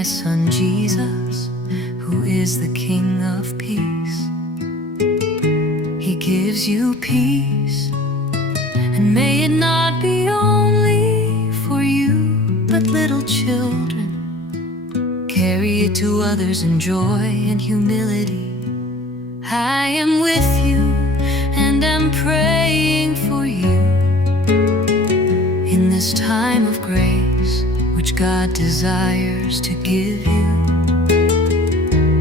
my son Jesus, who is the King of peace. He gives you peace, and may it not be only for you, but little children. Carry it to others in joy and humility. I am with you and am praying time of grace which God desires to give you.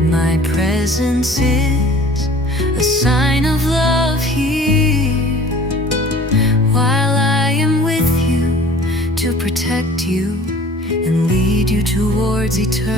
My presence is a sign of love here while I am with you to protect you and lead you towards eternity.